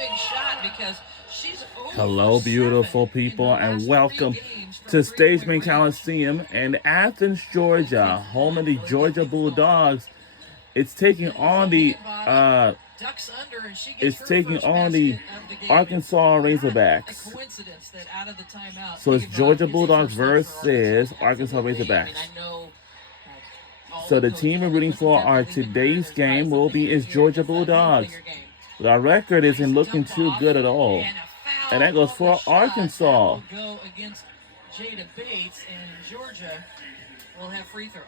big shot because she's over Hello, beautiful people, and welcome to Stageman Coliseum in Athens, Georgia, home of the Georgia Bulldogs. It's taking on the ducks under, and she gets it's her taking first on the basket of the game. Arkansas Not a Razorbacks. coincidence that out of the timeout, So it's Georgia Higginbottom gets Bulldogs the first look for versus Arkansas. Arkansas Absolutely. I mean, Razorbacks. I know all So the the coaches team we're and rooting was for our definitely been heard today's as probably game will something be you is hear Georgia this game Bulldogs. bigger game. But our record isn't Nice looking dump too off, good at all. and a foul And that goes on for the shot. Arkansas. That will go against Jada Bates, and Georgia will have free throws.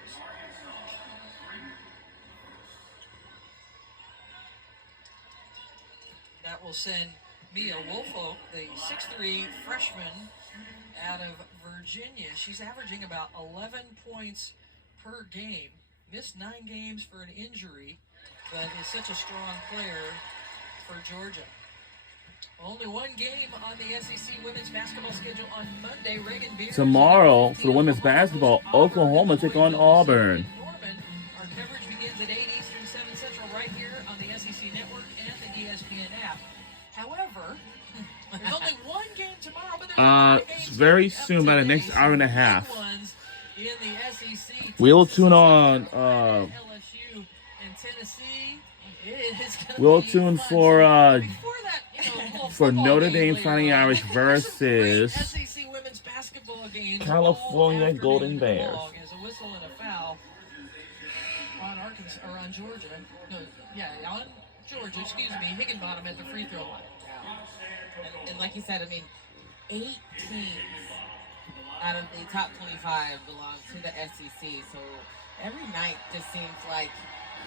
That will send Mia Woolfolk, the 6'3" freshman out of Virginia. She's averaging about 11 points per game. Missed 9 games for an injury, but is such a strong player for Georgia. Only one game on the SEC women's basketball schedule on Monday. Reagan Beers. Tomorrow, for the women's basketball, Oklahoma take on Auburn. Norman. Our coverage begins at 8 Eastern, 7 Central, right here on the SEC Network and the ESPN app. However, there's only one game tomorrow, but there's very soon, about the next hour and a half. In the SEC, We'll tune on. LSU and Tennessee. We'll tune for for Notre Dame Fighting Irish versus SEC women's basketball games California Golden Bears. As a whistle and a foul on Arkansas or on Georgia. No, on Georgia. Excuse me. Higginbottom at the free throw line. And like you said, I mean, 8 teams out of the top 25 belong to the SEC. So every night just seems like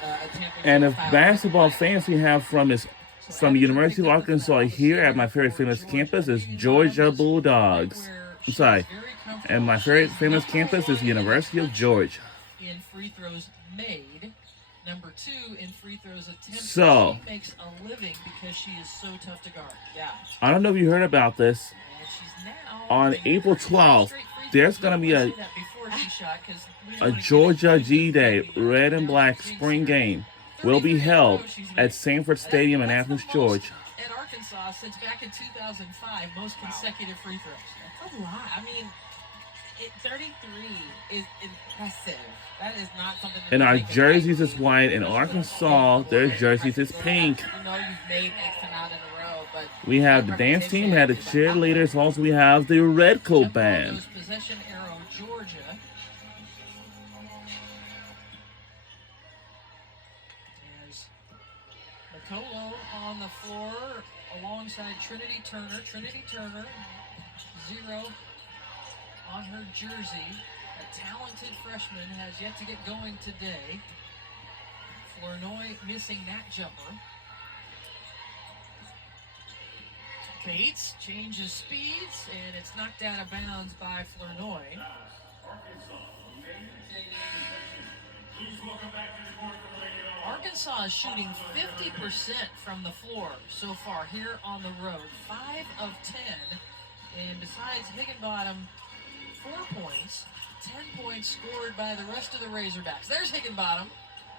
a championship. And if basketball fans we have from the University of Arkansas here at my very famous campus is Georgia Bulldogs. I'm sorry. And my very famous campus is the University of Georgia. In free throws made, number 2 in free throws attempted. So, she makes a living because she is so tough to guard. Yeah. I don't know if you heard about this. And she's now On April 12th, there's going to be a Georgia G-Day Red and Black spring game will be held at Sanford Stadium in Athens, Georgia. At Arkansas since back in 2005, most consecutive free throws. That's a lot. I mean, 33 is impressive. That is not something. And our jerseys is white. In Arkansas, their jerseys is pink. You know you've made X amount in a row, but we have the dance team, we have the cheerleaders, also we have the Red Coat Band. Possession arrow, Georgia. As Nicolo on the floor alongside Trinity Turner. Trinity Turner, 0 on her jersey. A talented freshman has yet to get going today. Flournoy missing that jumper. Bates changes speeds, and it's knocked out of bounds by Flournoy. Arkansas is shooting 50% from the floor so far here on the road. 5 of 10. And besides Higginbottom, 4 points. 10 points scored by the rest of the Razorbacks. There's Higginbottom.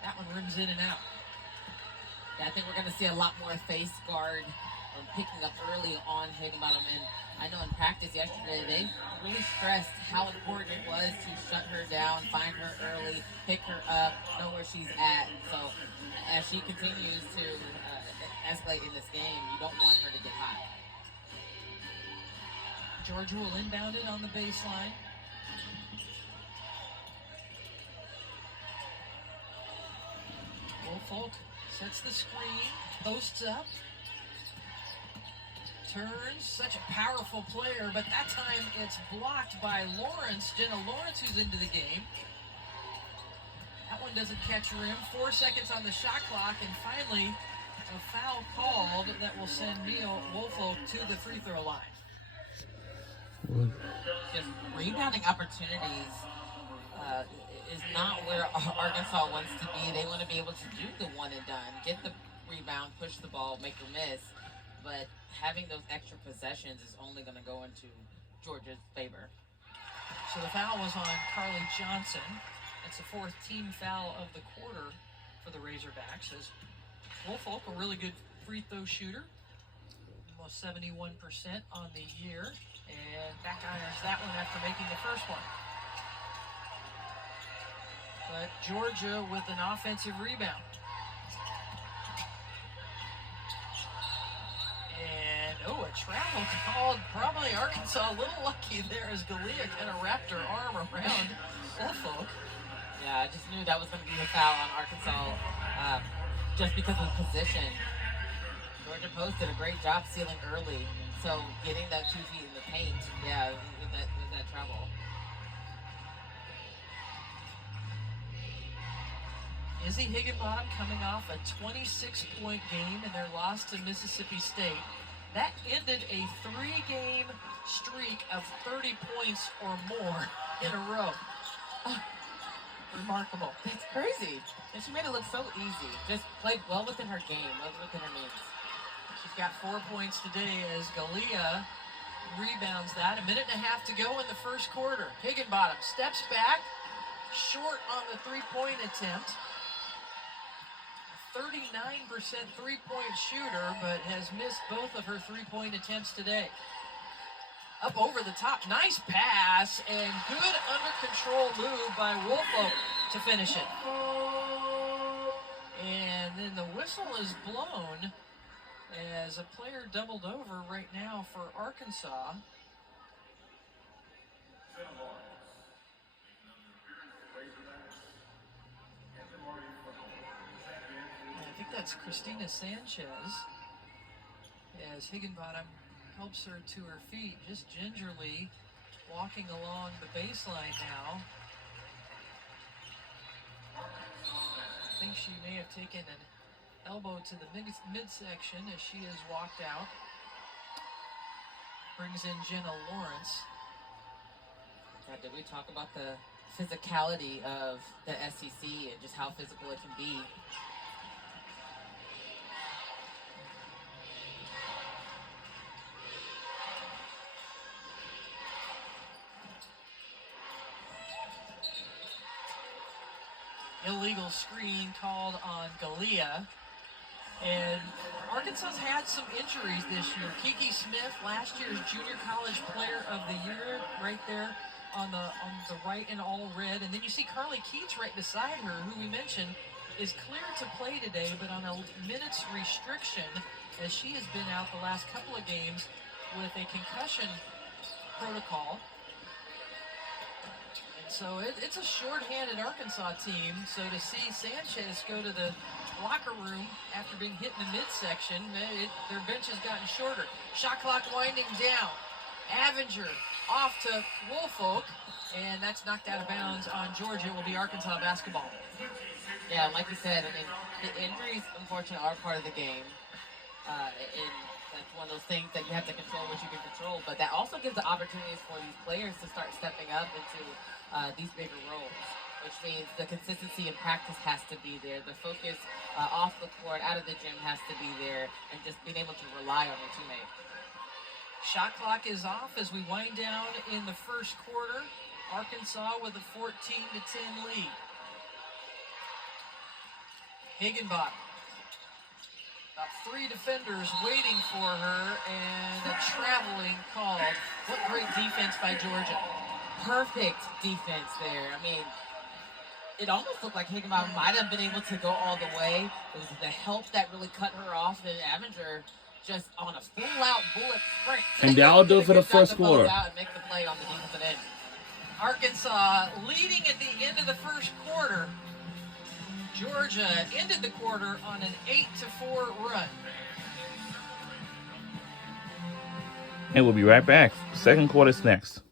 That one rims in and out. Yeah, I think we're going to see a lot more face guard picking up early on Higginbottom. And I know in practice yesterday, they really stressed how important it was to shut her down, find her early, pick her up, know where she's at. So as she continues to escalate in this game, you don't want her to get hot. Georgia will inbound it on the baseline. Woolfolk sets the screen, posts up, turns, such a powerful player, but that time it's blocked by Lawrence, Jenna Lawrence, who's into the game. That one doesn't catch rim. 4 seconds on the shot clock, and finally a foul called that will send Mia Woolfolk to the free throw line. Just rebounding opportunities is not where Arkansas wants to be. They want to be able to do the one and done, get the rebound, push the ball, make a miss. But having those extra possessions is only going to go into Georgia's favor. So the foul was on Carly Johnson. That's the 4th team foul of the quarter for the Razorbacks. As Woolfolk, a really good free throw shooter. almost 71% on the year. And back irons that one after making the first one. But Georgia with an offensive rebound. And, a travel called. Probably Arkansas a little lucky there as Galea kind of wrapped her arm around Woolfolk. Yeah, I just knew that was going to be a foul on Arkansas just because of the position. Georgia Post did a great job sealing early. So getting that 2 feet in the paint, yeah, with that travel. Izzy Higginbottom coming off a 26-point game in their loss to Mississippi State. That ended a 3-game streak of 30 points or more in a row. Remarkable. That's crazy. And she made it look so easy. Just played well within her game, well within her means. She's got 4 points today as Galea rebounds that. 1.5 minutes to go in the first quarter. Higginbottom steps back, short on the three-point attempt. 39% three-point shooter, but has missed both of her three-point attempts today. Up over the top, nice pass, and good under-control move by Woolfolk to finish it. And then the whistle is blown as a player doubled over right now for Arkansas. I think that's Christina Sanchez as Higginbottom helps her to her feet, just gingerly walking along the baseline now. I think she may have taken an elbow to the midsection as she has walked out. Brings in Jenna Lawrence. God, did we talk about the physicality of the SEC and just how physical it can be? Illegal screen called on Galea. And Arkansas's had some injuries this year. Kiki Smith, last year's Junior College Player of the Year, right there on the right in all red. And then you see Carly Keats right beside her, who we mentioned is clear to play today, but on a minutes restriction, as she has been out the last couple of games with a concussion protocol. So it's a short-handed Arkansas team. So to see Sanchez go to the locker room after being hit in the midsection, their bench has gotten shorter. Shot clock winding down. Avenger off to Woolfolk, and that's knocked out of bounds on Georgia. It will be Arkansas basketball. Yeah, like you said, I mean, the injuries, unfortunately, are part of the game. And that's one of those things that you have to control what you can control. But that also gives the opportunities for these players to start stepping up into these bigger roles, which means the consistency in practice has to be there. The focus off the court, out of the gym has to be there, and just being able to rely on your teammate. Shot clock is off as we wind down in the first quarter. Arkansas with a 14-10 lead. Higginbottom. About 3 defenders waiting for her, and a traveling called. What great defense by Georgia. Perfect defense there. I mean, it almost looked like Higginbottom might have been able to go all the way. It was the help that really cut her off, and Avenger just on a full-out bullet sprint. And that'll do it for the first quarter. Out and make the play on the defensive end. Arkansas leading at the end of the first quarter. Georgia ended the quarter on an 8-4 run. And we'll be right back. Second quarter's next.